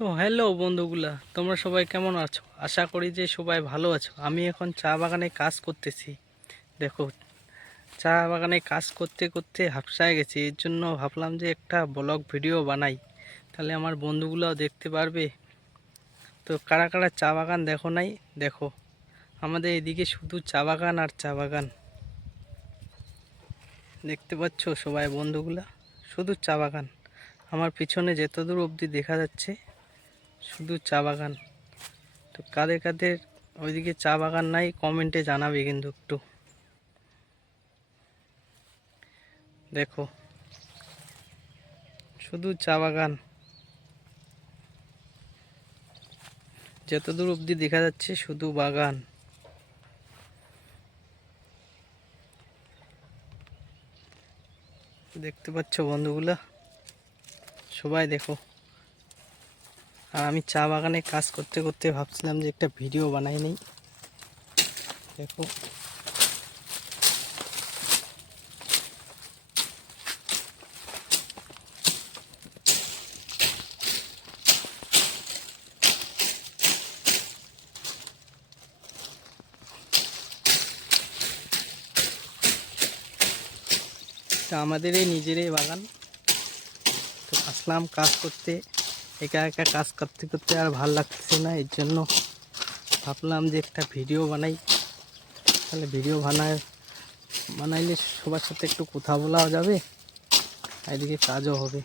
তো হ্যালো বন্ধুগুলা, তোমরা সবাই কেমন আছো? আশা করি যে সবাই ভালো আছো। আমি এখন চা বাগানে কাজ করতেছি। দেখো, চা বাগানে কাজ করতে করতে হাঁপসায় গেছি। এর জন্য ভাবলাম যে একটা ব্লগ ভিডিও বানাই, তাহলে আমার বন্ধুগুলাও দেখতে পারবে। তো কারা কারা চা বাগান দেখো নাই, দেখো। আমাদের এদিকে শুধু চা বাগান আর চা বাগান। দেখতে পাচ্ছ সবাই বন্ধুগুলা, শুধু চা বাগান। আমার পিছনে যতদূর অবধি দেখা যাচ্ছে শুধু চা বাগান। তো কাদের কাদের ওইদিকে চা বাগান নাই কমেন্টে জানাবে কিন্তু একটু। দেখো, শুধু চা বাগান, যতদূর অবধি দেখা যাচ্ছে শুধু বাগান। দেখতে পাচ্ছ বন্ধুগুলা, সবাই দেখো। আর আমি চা বাগানে কাজ করতে করতে ভাবছিলাম যে একটা ভিডিও বানাই নেই। দেখো, তা আমাদের এই নিজেরই বাগান। তো আসলাম কাজ করতে, একা একা কাজ করতে করতে আর ভাল লাগতেছে না। এর জন্য ভাবলাম যে একটা ভিডিও বানাই। তাহলে ভিডিও বানাইলে সবার সাথে একটু কথা বলাও যাবে, এদিকে কাজও হবে।